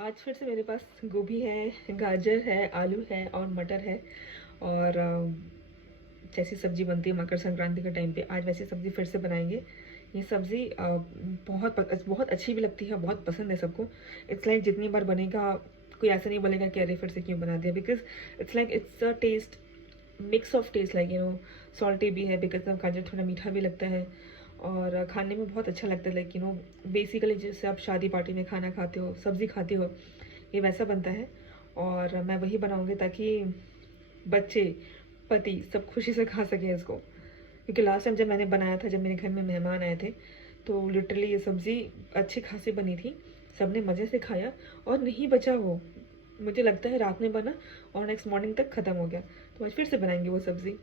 आज फिर से मेरे पास गोभी है, गाजर है, आलू है और मटर है। और जैसी सब्ज़ी बनती है मकर संक्रांति के टाइम पे, आज वैसी सब्ज़ी फिर से बनाएंगे। ये सब्ज़ी बहुत अच्छी भी लगती है, बहुत पसंद है सबको। इट्स लाइक जितनी बार बनेगा कोई ऐसा नहीं बोलेगा कि अरे फिर से क्यों बना दिया, because it's like it's a taste, mix of taste, like salty भी है बिकॉज ऑफ गाजर, थोड़ा मीठा भी लगता है और खाने में बहुत अच्छा लगता है। लाइक बेसिकली जैसे आप शादी पार्टी में खाना खाते हो, सब्ज़ी खाते हो, ये वैसा बनता है। और मैं वही बनाऊंगी ताकि बच्चे, पति सब खुशी से खा सकें इसको। क्योंकि लास्ट टाइम जब मैंने बनाया था, जब मेरे घर में मेहमान आए थे, तो लिटरली ये सब्ज़ी अच्छी खासी बनी थी, सबने मज़े से खाया और नहीं बचा वो। मुझे लगता है रात में बना और नेक्स्ट मॉर्निंग तक ख़त्म हो गया। तो आज फिर से बनाएंगे वो सब्ज़ी।